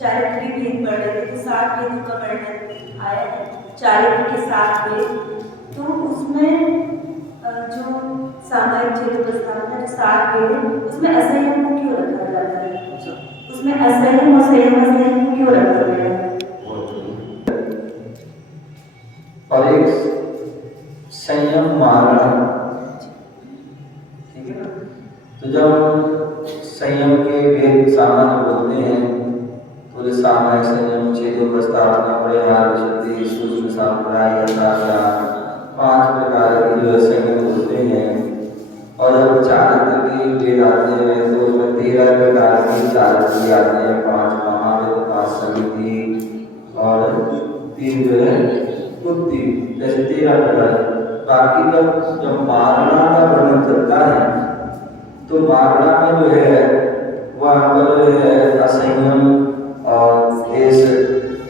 चारित्री भेद पढ़ रहे थे, तो 7 वेदों का वर्णन आया है, चारित्र के 7 वेद। तो उसमें जो सामायिक चेतन प्रस्तावना जो 7 वेद है, उसमें असंयम को क्यों रखा जाता है? उसमें असंयम और संयम को क्यों रखा गया है? और एक संयम मारना, ठीक है ना। तो जब संयम के वेद सामान्य बोलते हैं तो सामायिक संयम, छेदो प्रस्तावना, परिहार, शुद्धि, सूक्ष्म संप्रदाय, यथार्थ, 5 प्रकार के जो संयम होते हैं। और जब चारित्र के वेद आते हैं तो उसमें 13 प्रकार के चारित्र आते हैं, 5 महावेद, 5 समिति और 3 जो है बुद्धि, जैसे 13 प्रकार। बाकी जब मारना का वर्णन चलता है तो मारना में जो है वहाँ पर असंयम और देश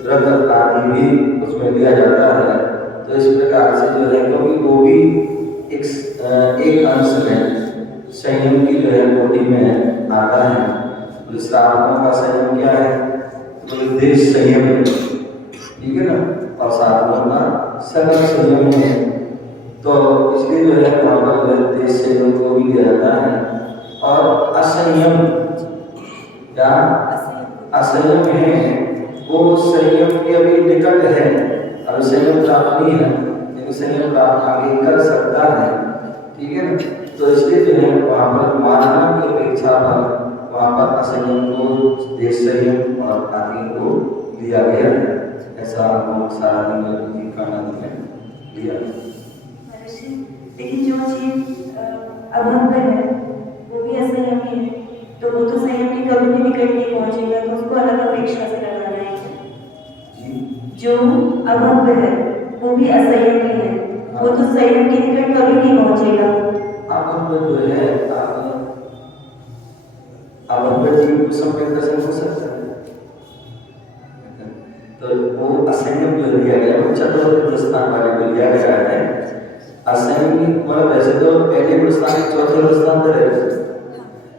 रगत आदि भी उसमें लिया जाता है। तो इस प्रकार से जो है, क्योंकि वो भी एक अंश में संयम की जो है कोटि में आता है। तो श्रावकों का संयम क्या है? तो देश संयम है, ठीक है ना, और साधुओं का सगल संयम है। तो इसलिए जो है वहाँ पर देश संयम को भी लिया जाता है। और असंयम, क्या असंयम है, वो संयम के अभी निकट है, अभी संयम प्राप्त नहीं है, लेकिन संयम प्राप्त आगे कर सकता है, ठीक है ना। तो इसलिए जो है वहाँ पर मारना की अपेक्षा पर वहाँ पर असंयम को देश संयम और आदि को लिया गया है। ऐसा सारा दिन का में लिया। लेकिन जो चीज अभंग है वो भी असंयम ही है, तो वो तो संयम के कभी भी निकट नहीं पहुंचेगा, तो उसको अलग अपेक्षा से लगाना है। जो अभंग है वो भी असंयम ही है, वो तो संयम के निकट कभी नहीं पहुंचेगा। अभंग जो है अभंग जीव को सम्यक दर्शन हो सकता है, तो वो असंयम जो लिया गया वो चतुर्थ प्रस्थान वाले को लिया गया है। असंयम मतलब वैसे तो पहले प्रस्थान चौथे प्रस्थान पर है,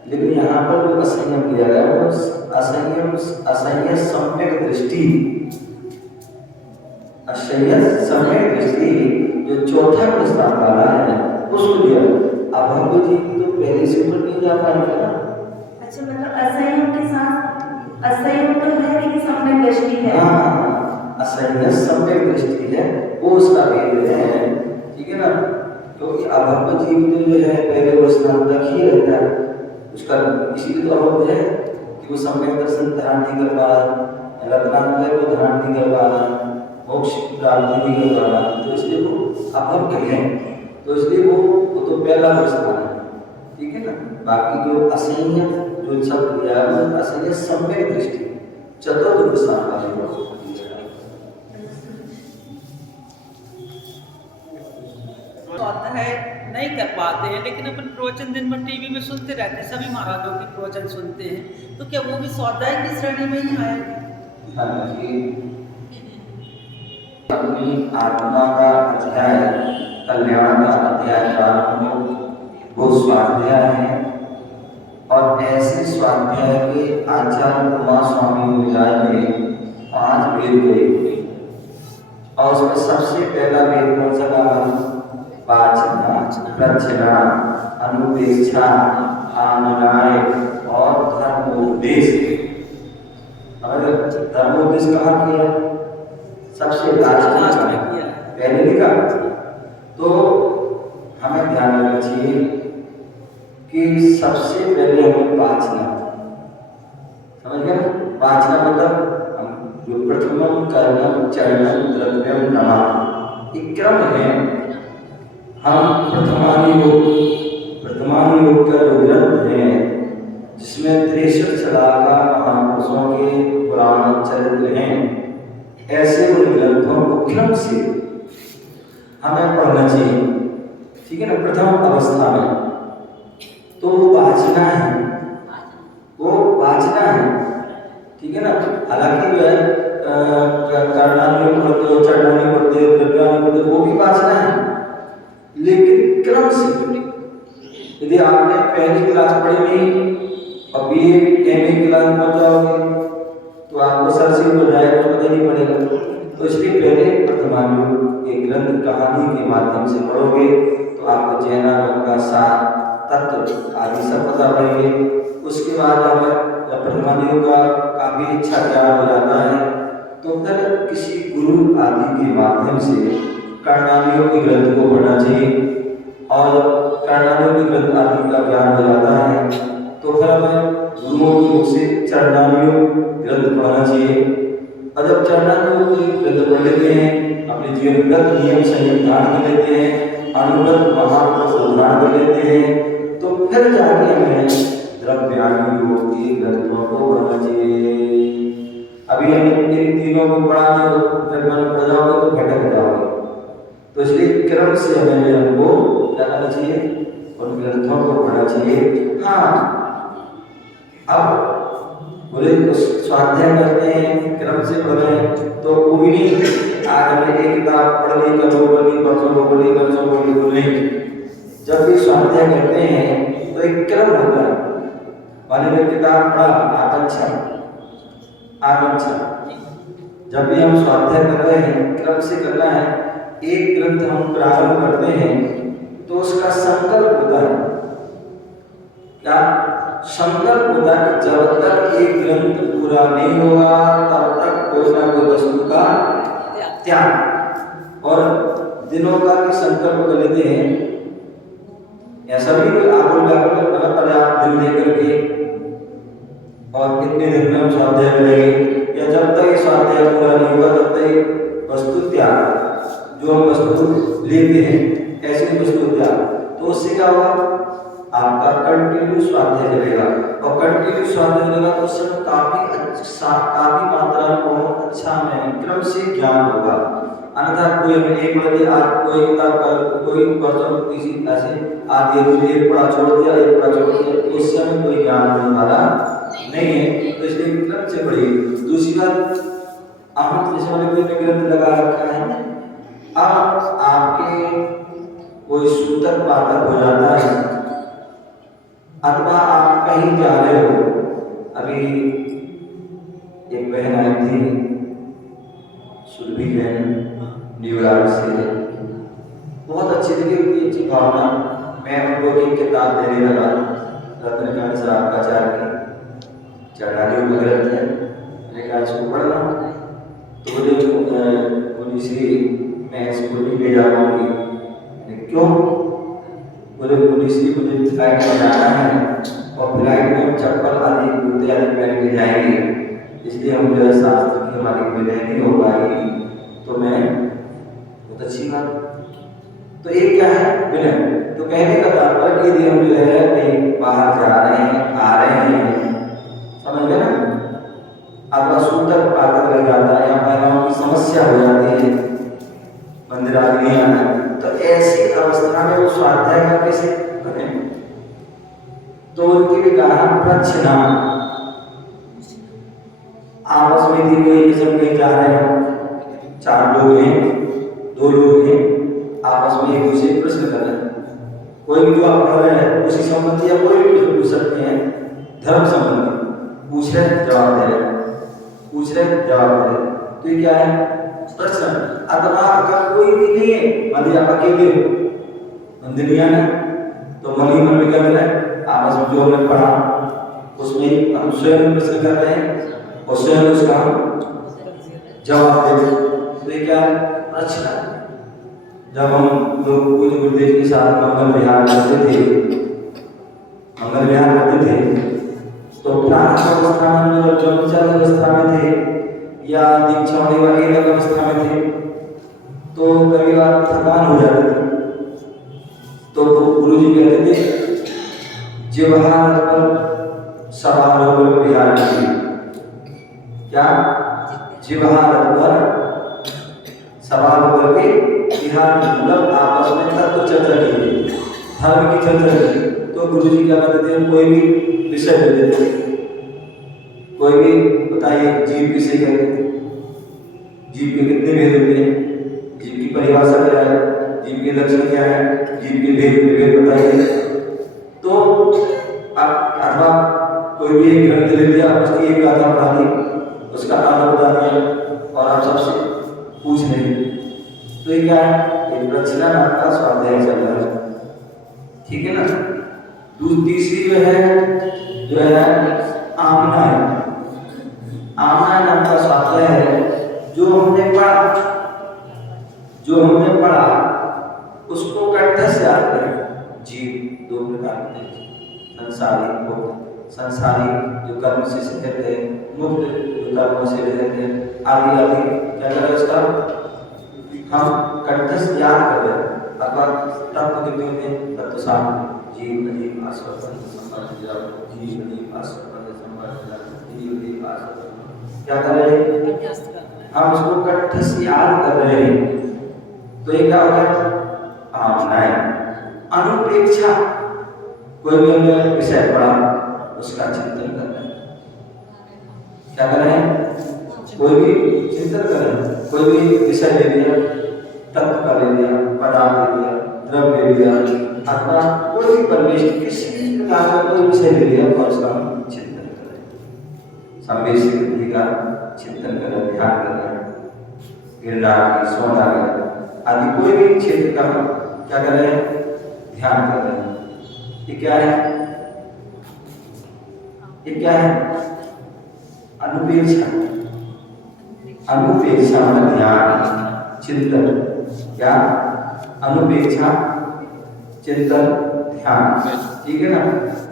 लेकिन यहाँ पर जो असंयम लिया गया वो असंयम सम्यक दृष्टि, असंयम सम्यक दृष्टि जो चौथा प्रस्थान वाला है उसको लिया। अभंग जी की तो पहले से ऊपर नहीं जा पाएंगे ना। अच्छा, मतलब असंयम के साथ असंयम तो है लेकिन सम्यक दृष्टि है। हाँ, असंयम सम्यक दृष्टि है, वो उसका भेद है, ठीक है ना। क्योंकि अभंग जीव तो जो है पहले वो स्नान तक ही रहता है, उसका इसीलिए तो अभंग है कि वो सम्यक दर्शन धारण नहीं कर पा रहा, रत्नांतर को धारण नहीं कर पा रहा, मोक्ष की प्राप्ति नहीं कर पा रहा, तो इसलिए वो अभंग है। तो इसलिए वो तो पहला प्रस्थान है, ठीक है ना। बाकी जो असंयम जो सब लिया है असंयम सम्यक दृष्टि चतुर्थ प्रस्थान वाले को होता है, नहीं कर पाते हैं, लेकिन अपन प्रवचन दिन भर टीवी में सुनते रहते हैं, सभी महाराजों के प्रवचन सुनते हैं, तो क्या वो भी स्वाध्याय की श्रेणी में ही आएगा? हाँ जी, अपनी आत्मा का अध्याय, कल्याण का अध्याय प्रारंभ वो स्वाध्याय है। और ऐसे स्वाध्याय के आचार्य कुमार स्वामी मुनिराज ने 5 वेद गए, और उसमें सबसे पहला वेद कौन सा कहा? वाचना, प्रचना, अनुपेक्षा, आननाय और धर्मोपदेश। धर्मोपदेश कहाँ किया? सबसे लास्ट में किया, पहले लिखा। तो हमें ध्यान रखना चाहिए कि सबसे पहले हमें वाचना, समझ गए? वाचना मतलब जो प्रथमम कर्णम चरणम द्रव्यम नमः, एक क्रम है। हम प्रथमानि योग का जो ग्रंथ है जिसमें 63 सलाका महापुरुषों के पुराण चरित्र हैं, ऐसे उन ग्रंथों को क्रम से हमें पढ़ना चाहिए, ठीक है ना। प्रथम अवस्था में तो वाचना है, वो वाचना है, ठीक है ना। हालांकि जो है करणानि पढ़ते हो, चरणानि पढ़ते हो, द्रव्यानि पढ़ते हो, वो भी वाचना है, लेकिन क्रम से। यदि आपने पहली क्लास पढ़ी नहीं और BA MA क्लास में पहुंच जाओगे तो आपको हो जाएगा उसको पता नहीं पड़ेगा। तो इसलिए पहले वर्तमान युग के ग्रंथ कहानी के माध्यम से पढ़ोगे तो आपको जैनागम का सार तत्व आदि सब पता पड़ेंगे। उसके बाद अगर वर्तमान युग का काफी अच्छा ज्ञान हो जाता है तो फिर किसी गुरु आदि के माध्यम से कर्णानियों के ग्रंथ को पढ़ना चाहिए। और जब कर्णानियों के ग्रंथ आदि का ज्ञान हो जाता है तो फिर हमें गुरुओं के मुख से चरणानियों ग्रंथ पढ़ना चाहिए। और जब चरणानियों के ग्रंथ पढ़ लेते हैं, अपने जीवन व्रत नियम संयम धारण कर लेते हैं, अनुव्रत महाव्रत धारण कर लेते हैं, तो फिर जाके हमें द्रव्यानि योग के ग्रंथों को पढ़ना चाहिए। अभी हम इन तीनों को पढ़ा तो द्रव्यानि पढ़ जाओगे तो भटक जाओगे। तो इसलिए क्रम से हमें हमको क्या करना चाहिए, उन ग्रंथों को पढ़ना चाहिए। हाँ, अब बोले स्वाध्याय करते हैं क्रम से पढ़ रहे हैं तो वो भी नहीं आज हमें एक किताब पढ़ ली कल वो पढ़ ली परसों वो पढ़ ली परसों वो पढ़ ली। जब भी स्वाध्याय करते हैं तो एक क्रम होता है, वाले में किताब पढ़ा आकांक्षा आकांक्षा। जब भी हम स्वाध्याय कर रहे हैं क्रम से करना है। एक ग्रंथ हम प्रारंभ करते हैं तो उसका संकल्प होता है, क्या संकल्प होता है कि जब तक एक ग्रंथ पूरा नहीं होगा तब तक कोई ना कोई वस्तु का त्याग। और दिनों का भी संकल्प कर लेते हैं, ऐसा भी कोई आकुल व्याकुल पर्याप्त दिन लेकर के और कितने दिन में हम स्वाध्याय करेंगे, या जब तक ये स्वाध्याय पूरा नहीं होगा तब तक वस्तु त्याग, जो हम वस्तु लेते हैं ऐसी वस्तु त्याग। तो उससे क्या होगा, आपका कंटिन्यू स्वाध्याय चलेगा। और कंटिन्यू स्वाध्याय चलेगा तो उससे काफी मात्रा में बहुत अच्छा में क्रम से ज्ञान होगा। अन्यथा कोई एक बजे आज कोई किताब कल कोई परसों किसी ऐसे आधी एक पढ़ा छोड़ दिया एक पढ़ा छोड़ दिया तो उससे हमें कोई ज्ञान होने वाला नहीं है। तो इसलिए क्रम से पढ़िए। दूसरी बात, आप जैसे मैंने कोई ग्रंथ लगा रखा है, अब आपके कोई सूतक पाठक हो जाता है अथवा आप कहीं जा रहे हो। अभी एक बहन आई थी सुरभि बहन न्यूयॉर्क से, बहुत अच्छी थी उनकी अच्छी भावना। मैं उनको एक किताब देने लगा रत्नकांत शराबकाचार्य की चरणानियों का ग्रंथ है, मैंने कहा इसको पढ़ना। तो मुझे श्री मैं इसको नहीं ले जाऊंगी। क्यों? बोले मुझे फ्लाइट में जाना है और फ्लाइट में चप्पल आदि जूते आदि पहन के जाएंगे, इसलिए हम जो है शास्त्र की हमारी विनय नहीं हो पाएगी। तो मैं बहुत अच्छी बात, तो एक क्या है विनय। तो कहने का तात्पर्य यदि हम जो है कहीं बाहर जा रहे हैं आ रहे हैं, समझ गए ना, आपका सूतक पाकर लग जाता है या पैरों की समस्या हो जाती है, मंदिर आदि नहीं आना, तो ऐसी अवस्था में वो स्वाध्याय का कैसे करें। तो उनके लिए कहा प्रच्छना, आपस में भी कोई जैसे कहीं जा रहे हो, चार लोग हैं दो लोग हैं, आपस में एक दूसरे प्रश्न कर रहे हैं, कोई भी जो आप पढ़ रहे हैं उसी संबंधी या कोई भी पूछ सकते हैं, धर्म संबंधी पूछ रहे जवाब दे रहे, पूछ रहे जवाब दे रहे। तो ये क्या है प्रश्न। अथवा अगर कोई भी नहीं है, मान लीजिए आप अकेले हो, मंदिर नहीं आना, तो मन में क्या मिला है, आपस में जो हमने पढ़ा उसमें हम स्वयं प्रश्न कर रहे हैं और स्वयं उसका हम जवाब दे रहे। तो ये क्या है प्रश्न। जब हम लोग पूज्य गुरुदेव के साथ मंगल विहार करते थे तो प्रारंभ अवस्था में जब ब्रह्मचारी अवस्था में थे या दीक्षा होने वाली अलग अवस्था में थे तो कभी बार थकान हो जाती थी, तो गुरु जी कहते थे जिह्वार पर सवार होकर विहार कीजिए। क्या जिह्वार पर सवार होकर के विहार, मतलब आपस में तत्व चर्चा कीजिए, धर्म की चर्चा कीजिए। तो गुरु जी क्या कहते थे, कोई भी विषय दे देते, कोई भी बताइए जीव किसे कहते हैं, जीव के कितने भेद होते हैं, जीव की परिभाषा क्या है, जीव के लक्षण क्या है, जीव के भेद बताइए। तो अथवा कोई भी एक ग्रंथ ले लिया, उसकी एक गाथा पढ़ा दी, उसका अर्थ बता दिया, कहते हैं मुक्त कर्मों से रहते हैं आदि आदि क्या करें इसका हम कंठस्थ याद कर रहे हैं अथवा तत्व कितने होते हैं तत्व सात जीव अजीब आस्वादन संपर्क जीव अजीब आस्वादन संपर्क जीव अजीब आस्वादन क्या कर रहे हैं हम उसको कंठस्थ याद कर रहे हैं तो ये क्या होगा नहीं अनुपेक्षा कोई भी हमने विषय पढ़ा उसका चिंतन कर रहे हैं क्या कर रहे हैं कोई भी चिंतन कर रहे हैं कोई भी विषय ले लिया तत्व का ले लिया पदार्थ ले लिया द्रव्य ले लिया अथवा कोई भी परिवेश किसी प्रकार का कोई विषय ले लिया और उसका चिंतन कर रहे हैं संवेशी बुद्धि का चिंतन कर रहे हैं ध्यान कर रहे हैं गिरनार सोनागर आदि कोई भी क्षेत्र का क्या कर रहे हैं ध्यान कर रहे हैं ये क्या है अनुपेक्षा अनुपेक्षा मतलब ध्यान चिंतन क्या अनुपेक्षा चिंतन ध्यान ठीक है ना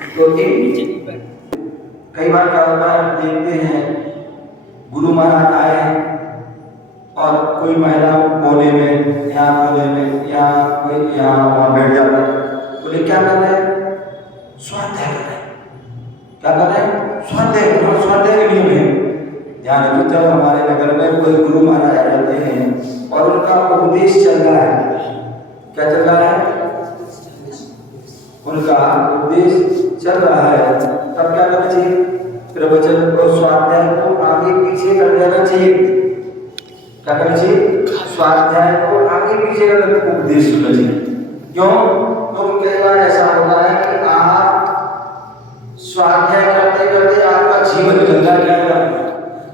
तो एक कई बार क्या होता है देखते हैं गुरु महाराज आए हैं और कोई महिला कोने में यहाँ कोने में यहाँ कोई यहाँ वहाँ बैठ जाता है बोले क्या कर रहे हैं स्वाध्याय कर रहे हैं क्या कर रहे हैं स्वाध्याय के नियम है ध्यान रखो जब हमारे नगर में कोई गुरु महाराज आ जाते हैं और उनका उपदेश चल रहा है क्या चल रहा है उनका उपदेश चल रहा है तब क्या करना चाहिए प्रवचन को स्वाध्याय को आगे पीछे कर देना चाहिए क्या करना चाहिए स्वाध्याय को आगे पीछे कर उपदेश सुनना चाहिए क्यों तो कई बार ऐसा होता है कि आप स्वाध्याय करते करते आपका जीवन गंगा जाएगा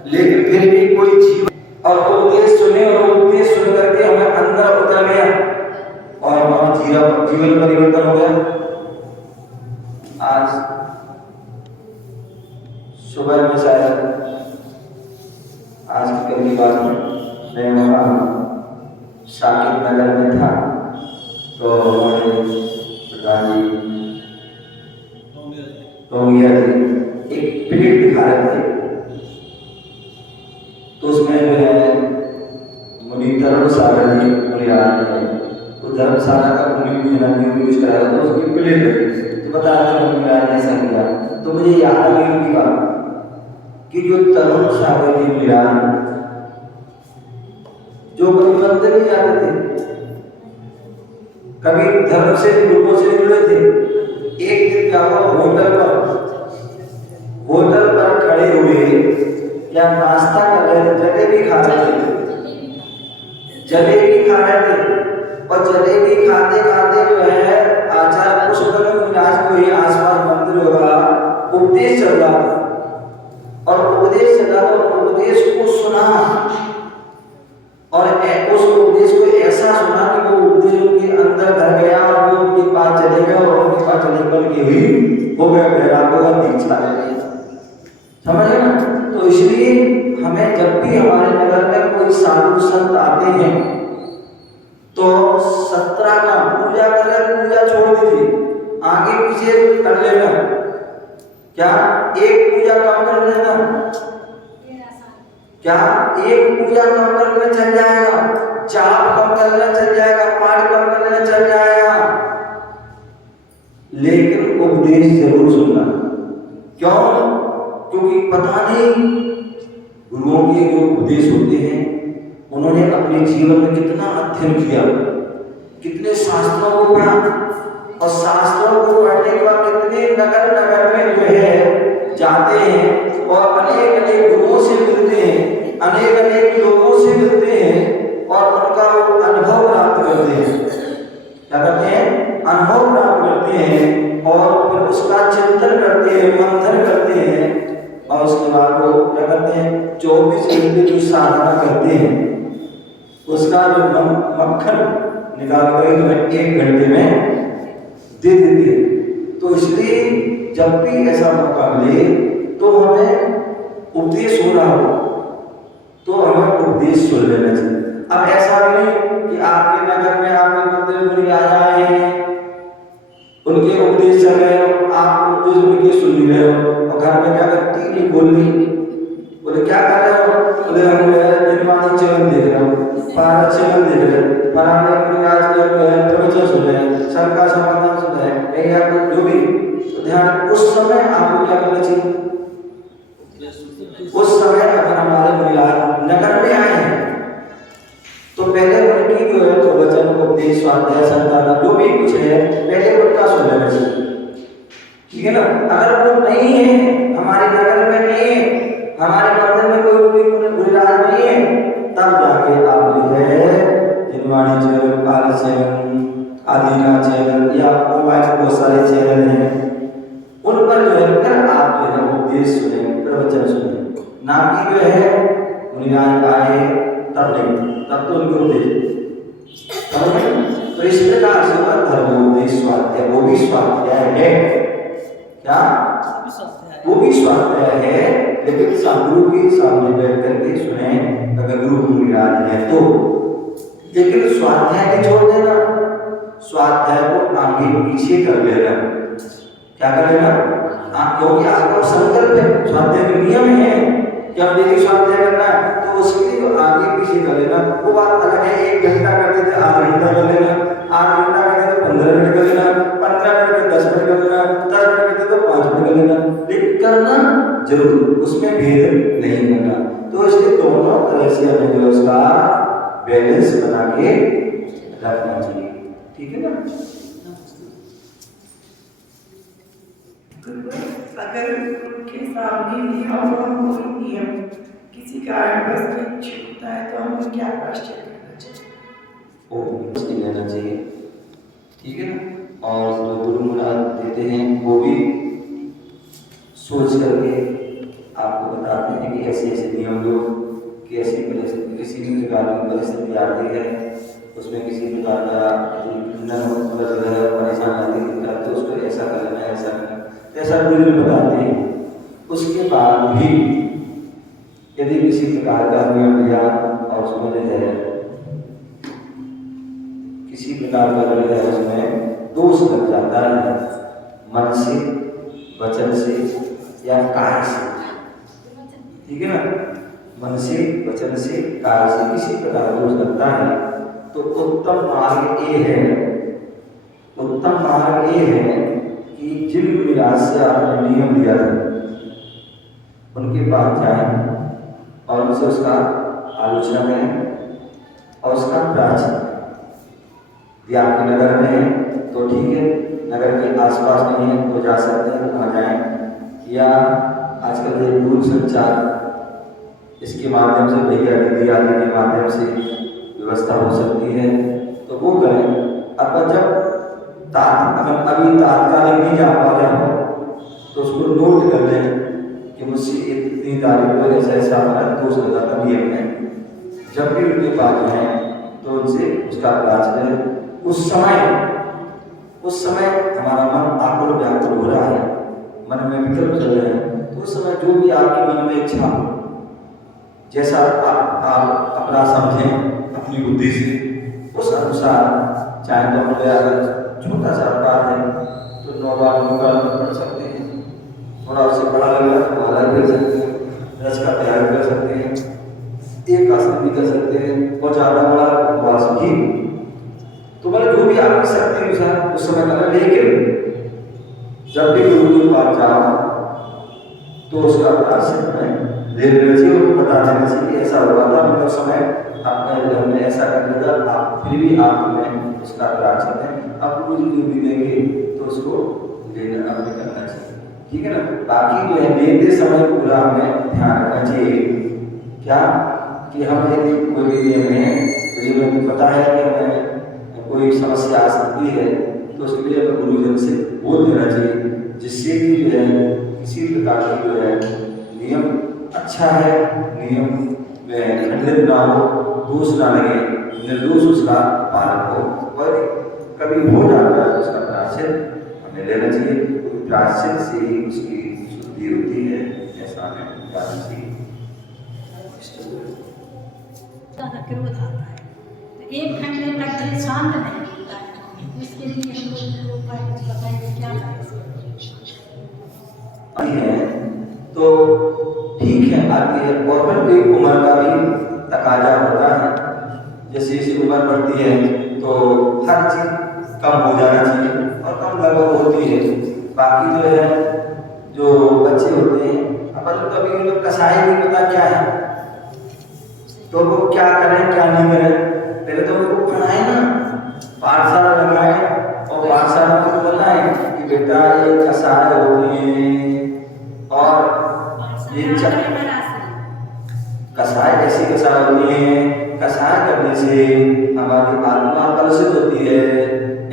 लेकिन फिर भी कोई जीवन और उपदेश सुने और उपदेश सुन करके हमें अंदर उतर गया और वहां जीवन परिवर्तन हो गया आज सुबह में शायद आज की कल की बात में मैं वहाँ साकिब नगर में था तो टोंगिया जी एक प्लेट दिखा रहे थे तो उसमें जो है मुनि धर्मशाला जी मुनियार है तो धर्मशाला का मुनि पूजना यूज कराया तो उसकी प्लेट रखी तो बता रहे थे मुनियार ने ऐसा किया तो मुझे याद आ गई उनकी बात कि जो धर्मशाला जी मुनियार जो कभी मंदिर नहीं जाते थे कभी धर्म से ग्रुपों से जुड़े थे एक दिन क्या हुआ होटल पर खड़े हुए या नाश्ता कर रहे थे जलेबी खा रहे थे और जलेबी खाते खाते जो है आचार्य पुष्पदत्त महाराज को ही आसपास मंदिर होगा उपदेश चल रहा था और उपदेश चला तो उपदेश को सुना और उस उपदेश को ऐसा सुना कि वो उपदेश उनके अंदर घर गया और वो उनके पास चले गए और उनके पास चले बन के हुई हो गया बैरागों का दीक्षा ले लिया समझे ना तो इसलिए हमें जब भी हमारे नगर में कोई साधु संत आते हैं तो 17 का पूजा कर रहे पूजा छोड़ दीजिए आगे पीछे कर लेना क्या एक पूजा कम कर लेना क्या एक पूजा कम करना चल जाएगा जाप कम करना चल जाएगा पाठ कम करना चल जाएगा लेकिन उपदेश जरूर सुनना क्यों क्योंकि पता नहीं गुरुओं के जो उपदेश होते हैं उन्होंने अपने जीवन में कितना अध्ययन किया कितने शास्त्रों को पढ़ा और शास्त्रों को पढ़ने के बाद कितने नगर नगर में जो है जाते हैं और अनेक अनेक गुरुओं से मिलते हैं अनेक अनेक लोगों से मिलते हैं और उनका वो अनुभव प्राप्त करते हैं क्या करते हैं अनुभव प्राप्त करते हैं और फिर उसका चिंतन करते हैं मंथन करते हैं और उसके बाद वो क्या करते हैं 24 घंटे जो साधना करते हैं उसका जो मक्खन निकाल कर तुम्हें 1 घंटे में दे देते हैं तो इसलिए जब भी ऐसा मौका मिले तो हमें उपदेश हो रहा हो तो हमें उपदेश सुन लेना चाहिए अब ऐसा नहीं कि आपके नगर में आपके मंदिर में आ जाए हैं उनके उपदेश चल रहे हो आप उपदेश उनके सुन रहे हो और घर में क्या कर टीवी खोल ली, बोले क्या कर रहे हो, बोले हम निर्माणी चैनल देख रहे हो, भारत चैनल देख रहे हो, फलाने आज प्रवचन सुन रहे हैं, सर का समाधान सुन रहे हैं, या जो भी, तो ध्यान उस समय आपको क्या करना चाहिए। उस समय अगर हमारे महिला नगर में आए हैं तो पहले उनकी जो है प्रवचन उपदेश स्वाध्याय संतान जो भी कुछ है पहले उनका सुन लेना चाहिए, ठीक है ना। अगर वो नहीं है, हमारे नगर में नहीं है, हमारे मंदिर में कोई गुरुराज नहीं है, तब जाके आप जो है जिनवाणी चैनल, काली चैनल, आदिना चैनल या मोबाइल बहुत सारे चैनल हैं, उन पर जो है फिर आप जो है उपदेश सुने, प्रवचन सुने, ना कि जो है गुरुराज आए तब नहीं, तब तो उनको उपदेश। तो इस प्रकार से धर्मोपदेश स्वाध्याय वो भी स्वाध्याय है, क्या वो भी स्वाध्याय है, लेकिन सदगुरु के सामने बैठ करके सुने अगर गुरु गुरुराज है तो। लेकिन स्वाध्याय नहीं छोड़ देना, स्वाध्याय को आगे पीछे कर लेना, क्या कर लेना, क्योंकि आपका संकल्प है, स्वाध्याय के नियम है कि अब डेली स्वाध्याय करना है तो उसके लिए तो आगे पीछे कर लेना। वो बात अलग है, 1 घंटा कर देते 8 घंटा कर लेना, 8 घंटा कर देते 15 मिनट कर लेना, 15 मिनट में 10 मिनट कर लेना, 10 मिनट करते तो 5 मिनट कर लेना, लेकिन करना जरूर, उसमें भेद नहीं करना। तो इसलिए दोनों तरह से हमें जो उसका बैलेंस बना के रखना चाहिए, ठीक है ना। अगर उनके सामने लिया हुआ कोई नियम किसी कारणवश में छूटता है तो हमें क्या प्रायश्चित करना चाहिए? कुछ नहीं लेना चाहिए, ठीक है ना। और जो गुरु मुराद देते हैं वो भी सोच करके आपको बताते हैं कि ऐसे ऐसे नियम लो, कि ऐसी परिस्थिति किसी भी प्रकार की परिस्थिति आती है, उसमें किसी प्रकार का परेशानी आती है तो उसको ऐसा करना है, ऐसा करना, ऐसा गुरु बताते हैं। उसके बाद भी यदि किसी प्रकार का नियम लिया और उसमें जो है किसी प्रकार का जो है उसमें दोष लग जाता है, मन से, वचन से या काया से, ठीक है ना, मन से, वचन से, काया से किसी प्रकार का दोष लगता है तो उत्तम मार्ग ये है, उत्तम मार्ग ये है कि जिन गुरुराज से आपने नियम लिया था उनके पास जाएं और उनसे उसका आलोचना करें और उसका प्राचीन यदि आपके नगर में है तो ठीक है, नगर के आसपास नहीं है तो जा सकते हैं, वहाँ जाएं। या आजकल ये दूरसंचार इसके माध्यम से भैया दीदी आदि के माध्यम से व्यवस्था हो सकती है तो वो करें। अब जब अभी तात्कालिक नहीं जा पा रहे हो तो उसको नोट कर लें कि मुझसे इतनी तारीख को ऐसा ऐसा हमारा दोष लगा था नियम में, जब भी उनके पास जाए तो उनसे उसका इलाज करें। उस समय हमारा मन आकुल व्याकुल हो रहा है, मन में विकल्प चल रहे हैं, तो उस समय जो भी आपके मन में इच्छा हो, जैसा आप अपना समझें अपनी बुद्धि से, उस अनुसार चाहे तो अपने अगर छोटा सा अपराध है तो 9 बार नमस्कार पढ़ सकते हैं, थोड़ा उससे बड़ा लगा तो माला कर सकते हैं, रस का त्याग कर सकते हैं, एक आसन भी कर सकते हैं, और ज़्यादा बड़ा उपवास भी, तो मतलब जो भी आपकी शक्ति अनुसार उस समय करना। लेकिन जब भी गुरु के पास जाओ तो उसका प्रायश्चित ले लेना चाहिए, उनको बता देना चाहिए ऐसा हुआ था, मतलब समय अपने हमने ऐसा कर दिया था, आप फिर भी आप में उसका प्रायश्चित है, अब गुरु जो भी देंगे तो उसको लेना अपने करना चाहिए, ठीक है ना। बाकी जो है लेते समय पूरा हमें ध्यान रखना चाहिए क्या कि हम यदि कोई भी नियम है यदि हमें पता है कि हमें कोई समस्या आ सकती है तो उसके लिए हमें गुरुजन से बोल देना चाहिए, जिससे कि जो है किसी प्रकार की जो है नियम अच्छा है, नियम में खंडित ना हो, दोष ना लगे, निर्दोष उसका पालन हो, और कभी हो जाता है उसका प्रायश्चित हमें लेना चाहिए, क्योंकि प्रायश्चित से ही उसकी शुद्धि होती है, ऐसा हमें जानना चाहिए। क्रोध आता है तो 1 घंटे तक दिल शांत नहीं होता है, इसके लिए हम लोग को उपाय बताइए क्या करें। तो ठीक है आती है। और फिर एक उम्र का भी तकाजा होता है, जैसे जैसे उम्र बढ़ती है तो हर चीज़ कम हो जाना चाहिए और कम लगभग होती है। बाकी जो है जो बच्चे होते हैं अपन तो अभी उनको कसाई नहीं पता क्या है, तो वो क्या करें क्या नहीं करें। पहले तो उनको पढ़ाए ना, पाठशाला लगाए और पाठशाला को बताएं कि बेटा ये कसाई होती हैं और ये कसाई ऐसी कसाई होती हैं, कसाई करने से हमारी आत्मा कलुषित होती है,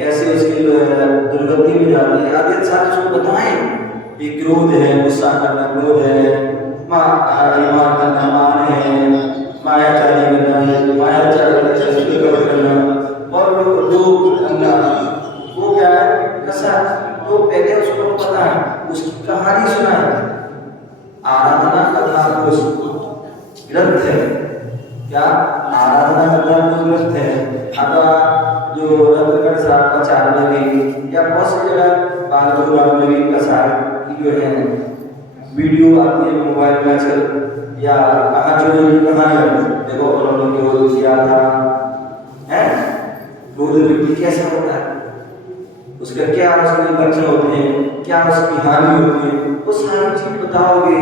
ऐसे उसकी जो है दुर्गति में जाती है। आदि सारे उसको बताएं कि क्रोध है, गुस्सा करना क्रोध है, ईमान करना मान है, मायाचारी करना है, मायाचारी करना और लोग करना, वो क्या है कसा। तो पहले उसको पता है, उसकी कहानी सुनाए। आराधना करना कुछ ग्रंथ है, क्या आराधना करना कुछ ग्रंथ है। अथवा जो रत्नगढ़ साहब का चार में भी या बहुत सी जगह बालगुरुग्राम में भी कसाई की जो है वीडियो आती है मोबाइल में आजकल, या कहाँ चोरी कहाँ है, देखो उन्होंने क्यों किया था, है क्रोध व्यक्ति कैसा होता है, उसका क्या उसके लक्षण होते हैं, क्या उसकी हानि होती है, वो सारी चीज बताओगे।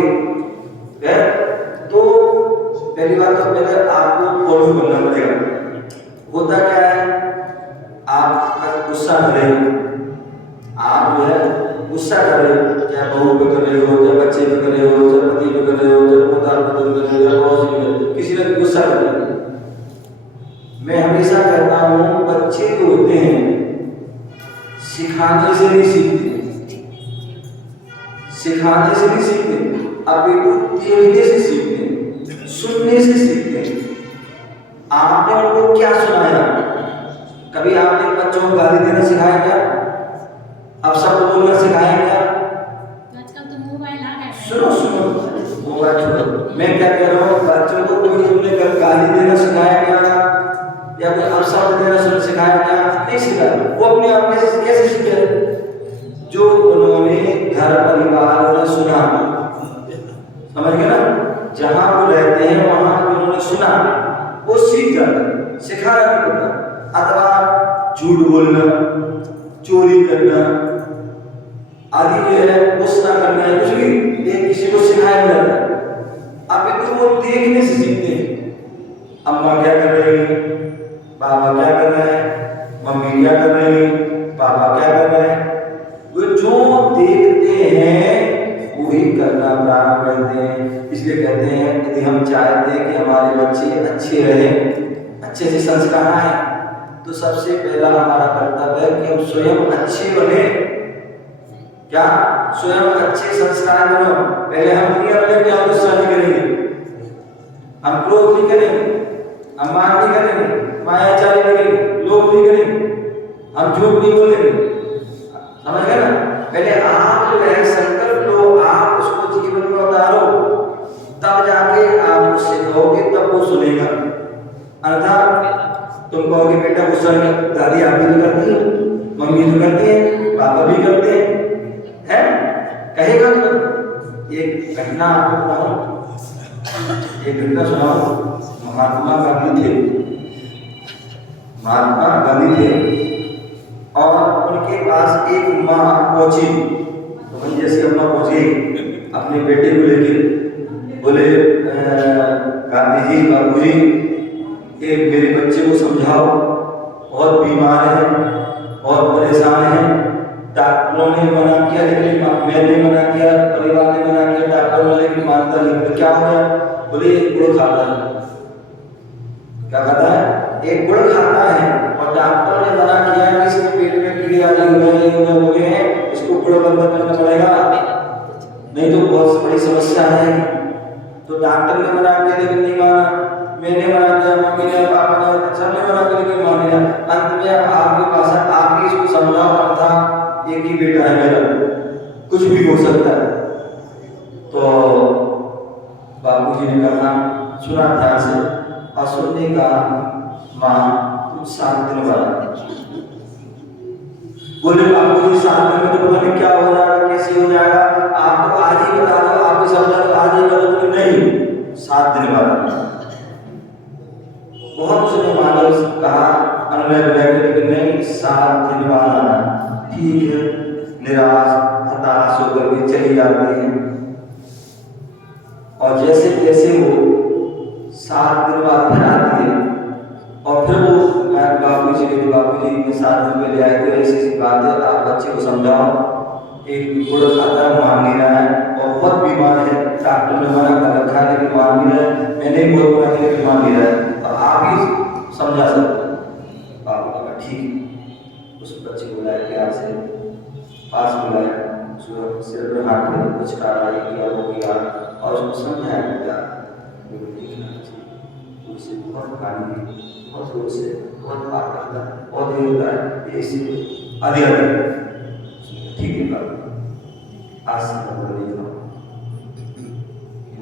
तो पहली बात तो पहले आपको फॉलो करना पड़ेगा। होता क्या है, आप गुस्सा करें, आप जो है गुस्सा करें, चाहे बहू पे कर रहे हो, चाहे बच्चे पे कर रहे हो, चाहे पति पे कर रहे हो, चाहे पोता पे कर रहे हो, चाहे पड़ोसी पे, किसी ने गुस्सा कर रहे हो। मैं हमेशा कहता हूँ बच्चे जो होते हैं सिखाने से नहीं सीखते, सिखाने से नहीं सीखते, अब देखने से सीखते हैं, सुनने से सीखते हैं। आपने उनको क्या सुनाया? कभी आपने बच्चों को गाली देना सिखाया क्या? अब सब बोलना सिखाया क्या? आजकल तो मोबाइल आ गए। सुनो सुनो, मोबाइल छोड़ो, मैं क्या कह रहा हूँ, बच्चों को कोई तुमने गाली देना सिखाया क्या या कोई अपशब्द देना सिखाया क्या? नहीं सिखाया। वो अपने आप कैसे सीखे? जो उन्होंने घर परिवार में सुना, समझ गए ना, जहाँ वो रहते हैं वहाँ उन्होंने सुना, वो सीख जाता, सिखाना नहीं पड़ता। अथवा झूठ बोलना, चोरी करना आदि जो है, गुस्सा करना है, कुछ भी एक किसी को सिखाया जाता है। अब तो वो देखने से सीखते हैं। अम्मा क्या कर रही है, पापा क्या कर रहे हैं, मम्मी क्या कर रही है, पापा क्या कर रहे हैं, वो जो देखते हैं वही करना प्रारंभ करते हैं। इसलिए कहते हैं यदि हम चाहते हैं कि हमारे बच्चे अच्छे रहें, अच्छे से संस्कार आए, तो सबसे पहला हमारा कर्तव्य है कि हम स्वयं अच्छे बने। क्या स्वयं अच्छे संस्कार बनो। पहले हम अपने आप गुस्सा नहीं करेंगे, हम क्रोध नहीं करेंगे, हम मान नहीं करेंगे, मायाचारी नहीं करेंगे, लोभ नहीं करेंगे, हम झूठ नहीं बोलेंगे। समझ गए ना? पहले आप जो है संकल्प लो, आप उसको जीवन में उतारो, तब जाके आप उससे कहोगे, तब वो सुनेगा। अन्यथा तुम कहोगे बेटा गुस्सा नहीं, दादी आप भी तो करती है, मम्मी तो करती है, पापा भी करते हैं, कहेगा तो। एक घटना आपको बताऊं, एक घटना सुनाओ। महात्मा गांधी थे, महात्मा गांधी थे और उनके पास एक माँ पहुंची। तो वही जैसे अम्मा पहुंची अपने बेटे को लेके, बोले गांधी जी, बाबू जी, एक मेरे बच्चे को समझाओ, बहुत बीमार है, बहुत परेशान है, डॉक्टरों ने मना किया लेकिन मैंने मना किया, परिवार ने मना किया, डॉक्टर ने लेकिन मानता नहीं। तो क्या हो गया? बोले एक गुड़ खाता है। क्या खाता है? एक गुड़ खाता है और डॉक्टर ने मना किया कि इसके पेट में कीड़े आदि हो गए हैं, इसको गुड़ बंद करना पड़ेगा, नहीं तो बहुत बड़ी समस्या है। तो डॉक्टर ने मना किया लेकिन नहीं माना, मैंने मना किया, मम्मी ने, पापा ने, सबने मना किया लेकिन मान लिया। अंत में आपके पास आप ही इसको समझाओ, था एक ही बेटा है मेरा, कुछ भी हो सकता है। तो बाबूजी ने कहा, सुना ध्यान से, और सुनने का माँ तुम 7 दिन बाद। बोले बाबूजी 7 दिन में तो पता नहीं क्या हो जाएगा, कैसे हो जाएगा, आप तो आज ही बता दो, आप ने समझा तो आज ये गलत कि नहीं 7 दिन बाद। बहुत उसने माने कहा अनुनय विनय, लेकिन नहीं 7 दिन बाद आना। ठीक है, निराश हताश होकर के चली जाती है। और जैसे जैसे वो 7 दिन बाद फिर आती है और फिर वो बाबू जी कहते बाबू जी मैं 7 दिन पहले आए थे, ऐसी ऐसी बात है, आप बच्चे को समझाओ। एक गुड़ खाता है, मान नहीं रहा है और बहुत बीमार है, डॉक्टर ने मना कर रखा है लेकिन मान नहीं रहा है, मैंने ही बोल रहा है लेकिन मान नहीं रहा है, अब आप ही समझा सकते। बाबू ने कहा ठीक। उस बच्चे को बुलाया, प्यार से पास बुलाया, सिर में हाथ में कुछ कार्रवाई किया, वो किया और उसको समझाया बेटा उसे बहुत गाली दी, बहुत जोर से, बहुत बात करता है, बहुत देर होता है, ये इसी आदि आदि। ठीक है बाबू, आज से मैं बोल रही हूँ।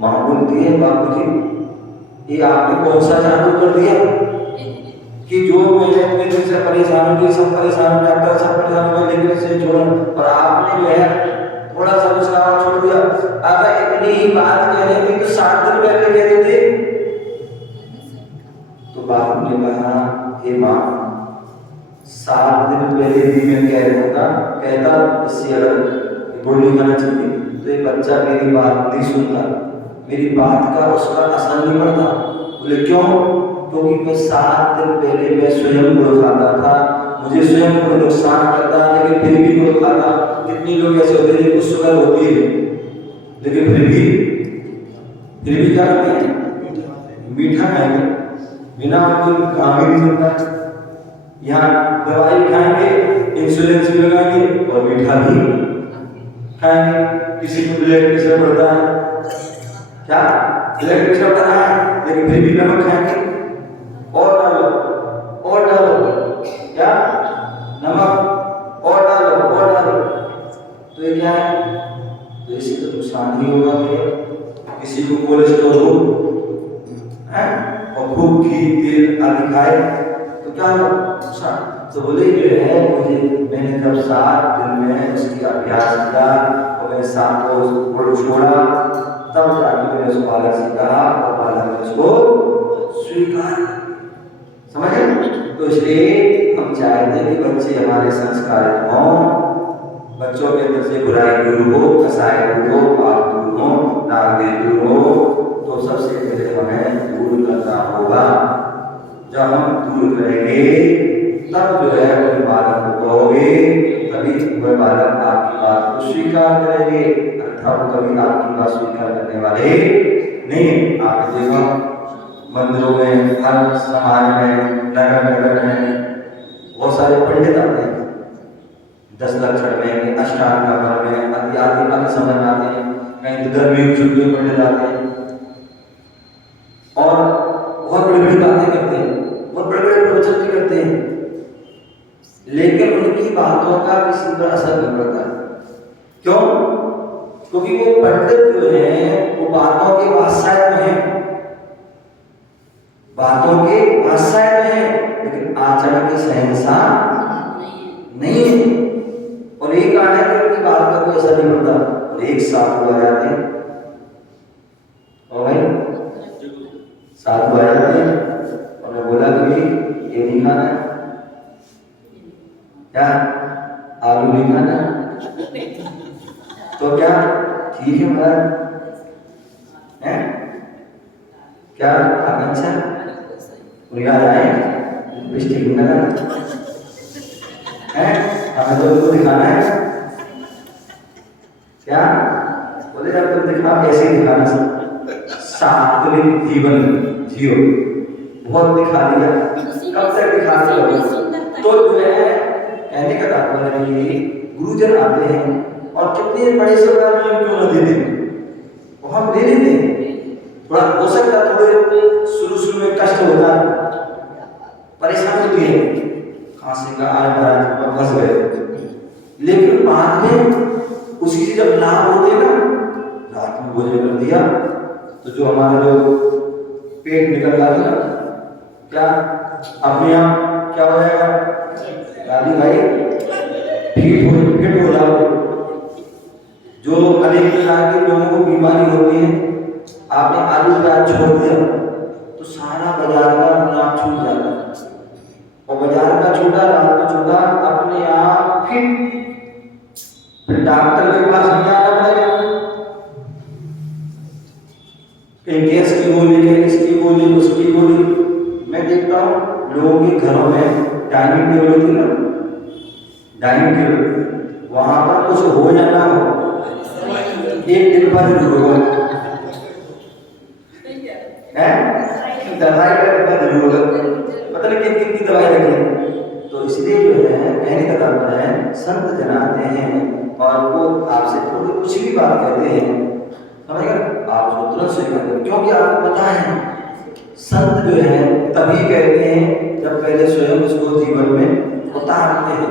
माँ बोलती है बाबू जी ये आपने कौन सा जादू कर दिया कि जो मैंने अपने दिल से परेशान हो, सब परेशान डॉक्टर सब परेशान हो, लेकिन से छोड़, और आपने जो है थोड़ा सा उसका छोड़ दिया। अगर इतनी ही बात कहने की तो 7 दिन पहले कहते थे। तो बापू ने कहा हे माँ 7 दिन पहले भी मैं कहता इससे अगर गोली खाना चाहिए तो ये बच्चा मेरी बात नहीं सुनता, मेरी बात का उसका असर नहीं पड़ता। बोले क्यों? क्योंकि मैं 7 दिन पहले मैं स्वयं गुड़ खाता था, मुझे स्वयं गुड़ नुकसान करता लेकिन फिर भी गुड़ खाता। कितने लोग ऐसे होते हैं जिनको शुगर होती है लेकिन फिर भी क्या करते हैं? मीठा खाएंगे, बिना उनको काम ही नहीं चलता। यहाँ दवाई खाएंगे, इंश्योरेंस भी लगाएंगे और मीठा भी खाएंगे। किसी को ब्लड प्रेशर बढ़ता है, क्या ब्लड प्रेशर बढ़ रहा है लेकिन फिर भी नमक खाएंगे, और डालो क्या नमक और डालो। तो ये क्या है? तो इससे तो नुकसान ही होगा भैया। किसी को कोलेस्ट्रॉल हो है और खूब घी तेल आदि खाए तो क्या होगा? नुकसान। तो बोले जो है मुझे, मैंने जब 7 दिन में उसकी अभ्यास किया और मैंने 7 को गुड़ छोड़ा, तब जाके मैंने उस बालक से कहा और बालक ने उसको स्वीकार। समझे? तो इसलिए हम चाहते हैं कि बच्चे हमारे संस्कारित हों, बच्चों के अंदर से बुराई दूर हो, कसाई दूर हो, पाप दूर हो, नागदेव दूर हो। तो सबसे पहले हमें दूर करना होगा। जब हम दूर करेंगे तब जो है अपने बालक को कहोगे, तभी वह बालक आपकी बात को स्वीकार करेंगे, अर्थात कभी आपकी बात स्वीकार करने वाले नहीं। आप देखो मंदिरों में, हर समाज में, नगर में बहुत सारे पंडित आते हैं, 10 लक्षण में, अष्टांग में, आदि अन्य समय में आते हैं, कहीं गर्मी की छुट्टियों में पंडित आते हैं और बहुत बड़ी बड़ी बातें करते हैं, बहुत बड़े बड़े प्रवचन भी करते हैं, लेकिन उनकी बातों का किसी पर असर नहीं पड़ता। क्यों? क्योंकि वो पंडित जो है वो बातों के वात्सायन में है, बातों के वात्सायन में है, लेकिन आचरण के शहंशाह नहीं है। और एक कारण है कि उनकी बात का कोई असर नहीं पड़ता और एक साथ हो जाते हैं। और भाई साथ हो जाते हैं और मैं बोला कि ये नहीं खाना है, क्या आलू नहीं खाना, तो क्या ठीक है महाराज हैं, क्या आकांक्षा याद आए लिपस्टिक नहीं लगाना है, हमें तो उनको दिखाना है। क्या बोले जब तुम दिखा कैसे दिखाना, सात्विक जीवन जियो। बहुत दिखा दिया, कब तक दिखाते हो? तो जो है कहने का तात्पर्य है गुरुजन आते हैं और कितने बड़े से बड़ा नियम क्यों न दे दें, वो हम दे देते हैं। थोड़ा हो सकता है, थोड़े शुरू में कष्ट होता है, परेशानी होती है, खांसी का आए महाराज फंस गए, लेकिन बाद में उसी से जब लाभ होते हैं ना, रात में भोजन कर दिया तो जो हमारा जो पेट निकल रहा था क्या अपने आप क्या हो जाएगा? गाली भाई फिट हो जाओगे। जो अनेक प्रकार के लोगों को बीमारी होती है, आपने आलू प्याज छोड़ दिया तो सारा बाजार का अपने आप छूट जाता है, और बाजार का छूटा, रात को छूटा, अपने आप फिर डॉक्टर के पास नहीं आना पड़ेगा। कहीं गैस की गोली, कहीं इसकी गोली, उसकी गोली। मैं देखता हूँ लोगों के घरों में डाइनिंग टेबल होती है ना, डाइनिंग टेबल, वहां पर कुछ हो या ना हो, एक दिन बाद जरूर होगा, दवाई का डिब्बा जरूर होगा, पता नहीं किन किन की दवाई रखी है। तो इसलिए जो है कहने का तात्पर्य है, संत जन आते हैं और वो आपसे थोड़ी कुछ भी बात कहते हैं, समझ गए, आप उसको तुरंत स्वीकार करें, क्योंकि आपको पता है संत जो है तभी कहते हैं जब पहले स्वयं उसको जीवन में उतारते हैं,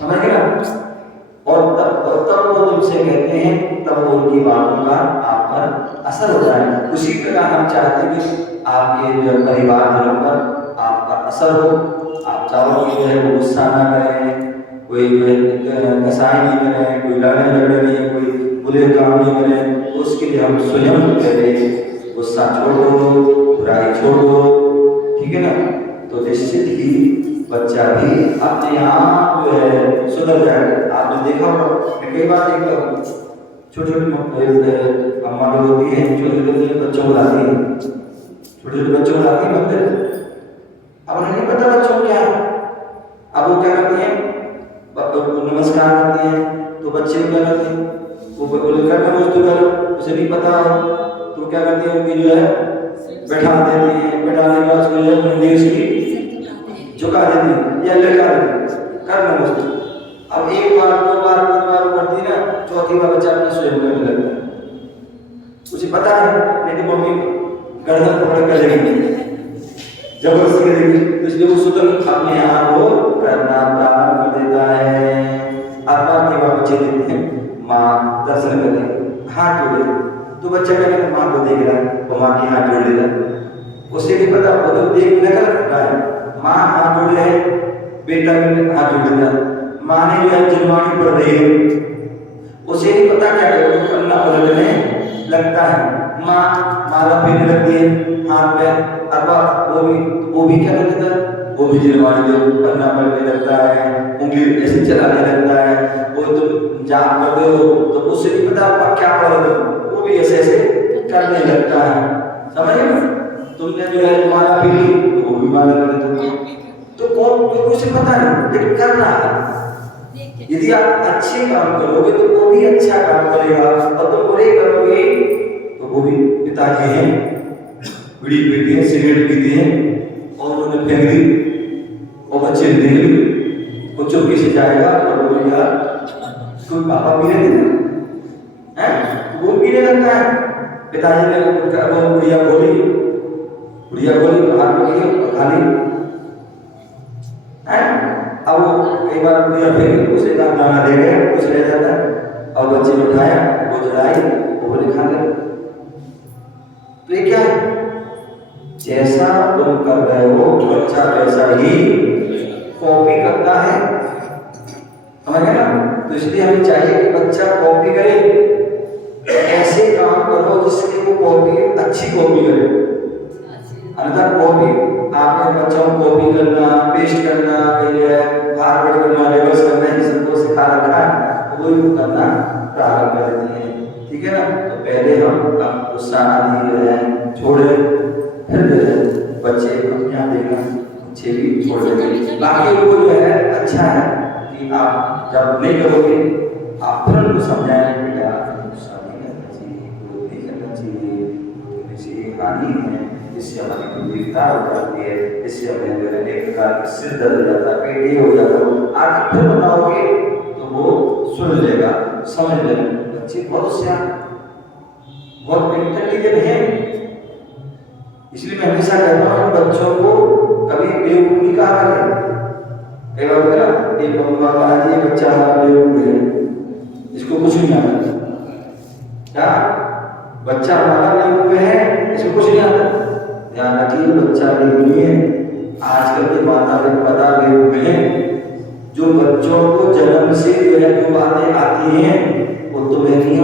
समझ गए ना, और तब वो तुमसे कहते हैं, तब वो उनकी बातों का आप पर असर होता है। उसी प्रकार हम चाहते हैं कि आपके परिवारजनों पर आपका असर हो। आप चाहो कि जो है वो गुस्सा ना करें, कोई कसाई नहीं करें, कोई लड़ने झगड़े नहीं, कोई बुरे काम नहीं करें, तो उसके लिए हम स्वयं करें, गुस्सा छोड़ो, बुराई छोड़ो, ठीक है ना। तो निश्चित ही बच्चा भी अपने आप जो है सुधर जाएगा। आपने देखा होगा, मैं कई बार देखता हूँ, छोटे छोटे अम्मा लोग होती हैं, छोटे छोटे बच्चों को लाती हैं, छोटे छोटे बच्चों को लाती है मंदिर। अब उन्हें नहीं पता बच्चों क्या है, अब वो क्या करती हैं, नमस्कार करती हैं, तो बच्चे क्या करते हैं, वो बोले कर नमस्ते करो, उसे नहीं पता हो तो क्या करती है, उनकी जो है बैठा देती है, बैठाने के बाद उसको जो है नीचे की झुका देती है या लगा देती है, कर नमस्ते। अब एक बार, दो बार, तीन बार करती है ना, चौथी बार बच्चा अपने स्वयं करने लगता है, उसे पता है नहीं तो मम्मी गर्दन पकड़ कर लेगी, जबरदस्ती करेगी, तो इसलिए वो स्वतंत्र अपने आप को करना प्रारंभ कर देता है। आत्मा के बाद बच्चे देखते हैं माँ दर्शन करने हाथ जोड़े, तो बच्चा क्या करता है, माँ को देख रहा है, वो माँ के हाथ जोड़ लेता, उसे नहीं पता, वो तो देख नकल कर रहा है, माँ हाथ जोड़ रहे हैं, बेटा भी हाथ जोड़ देता, माँ ने जो है जुर्मानी पड़ रही है, उसे नहीं पता क्या करे, वो पन्ना पलटने लगता है, माँ माला पीने लगती है हाथ पे, अरबा वो भी क्या कर देता है, वो भी जुर्मानी में पन्ना पलटने लगता है, उंगली ऐसे चलाने लगता है, वो तुम जाप करते हो तो उसे नहीं पता क्या पढ़ रहे हो, वो भी ऐसे ऐसे करने लगता है, समझ गए ना। तुमने जो है माला पी ली तो वो भी माला कर देता, तो कौन उसे पता नहीं लेकिन कर रहा है। यदि आप अच्छे काम करोगे तो वो भी अच्छा काम करेगा, और तुम बुरे करोगे तो वो भी पिताजी हैं, बीड़ी पीते हैं, सिगरेट पीते हैं और उन्हें फेंक दी और बच्चे देख ली, वो चुपके से जाएगा और बोलेगा कोई पापा पी रहे थे हैं, वो पीने लगता है। पिताजी ने वो बुढ़िया बोली हाथ में लिया खाली है, अब वो कई बार बुढ़िया फेंकी, उसे का दाना दे गया, कुछ रह जाता है, और बच्चे ने उठाया, वो जलाई, वो बोले खा ले। तो ये क्या है, जैसा तुम कर रहे हो बच्चा वैसा ही कॉपी करता है, समझ गए ना। तो इसलिए हमें चाहिए कि बच्चा कॉपी करे, ऐसे काम करो जिससे वो कॉपी अच्छी कॉपी करे, अन्यथा कॉपी आपने बच्चों को कॉपी करना, पेस्ट करना, फॉरवर्ड करना, रिवर्स करना, ये सबको सिखा रखा है, तो वही करना प्रारंभ कर देते हैं, ठीक है ना। तो पहले हम गुस्सा आदि है छोड़े, फिर बच्चे अपने आप देखना अच्छे भी छोड़ देंगे। बाकी वो जो है अच्छा है कि आप जब नहीं करोगे आप फिर उनको समझाएं, बेटा गुस्सा नहीं करना चाहिए, क्रोध नहीं करना चाहिए, हानि है, इससे हमारी गंभीरता हो जाती है, इससे हमें जो है एक प्रकार का सिर दर्द हो जाता है, पेट ये हो जाता है। आगे फिर बताओगे तो वो सुन लेगा, समझ लेगा। बच्चे बहुत होशियार, बहुत इंटेलिजेंट है, इसलिए मैं हमेशा कहता हूँ बच्चों को कभी बेवकूफ नहीं कहा करें। कई बार होता है ना, एक महाराज ये बच्चा हमारा बेवकूफ है, इसको कुछ नहीं आता, क्या बच्चा हमारा बेवकूफ है, इसको कुछ नहीं आता। ध्यान रखिए बच्चा बेवकूफ है, आजकल के माता पिता बेवकूफ हैं, जो बच्चों को जन्म से जो है जो बातें आती हैं वो तुम्हें नहीं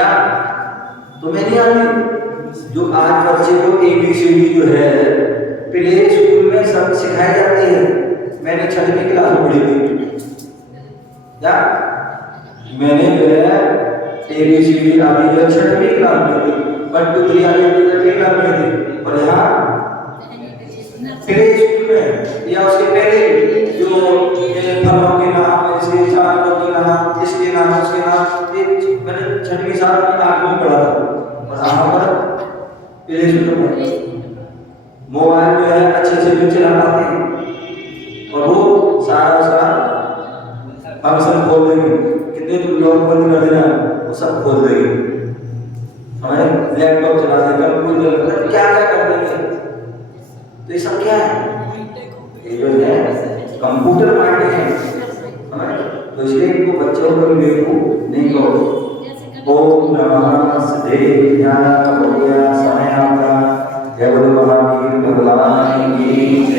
क्या तुम्हें नहीं आती? जो आज बच्चे को ABCD जो है प्ले स्कूल में सब सिखाई जाती है। मैंने 6वीं क्लास में पढ़ी थी, क्या मैंने जो है ABCD आदि जो 6वीं क्लास में थी, 1 2 3 आदि 6वीं क्लास में थी। और यहाँ प्ले स्कूल में या उसके पहले जो फलों के नाम, ऐसे जानवरों के नाम, इसके नाम, उसके नाम, ये मैंने 6वीं साल में आगे में पढ़ा था। और यहाँ पर प्ले स्कूल में मोबाइल जो है अच्छे से जो चला पाते हैं और वो सारा फंक्शन खोल देंगे, कितने तो लोग बंद कर देना वो सब खोल देंगे, हमें लैपटॉप चला देंगे, कंप्यूटर मतलब क्या क्या कर देंगे। तो ये सब क्या है? ये जो है कंप्यूटर माइंड है, तो इसलिए इनको बच्चों को नहीं कहो। ओम नमः सिद्धेश्वराय, हो गया समय आपका। जय बोलो महावीर भगवान की।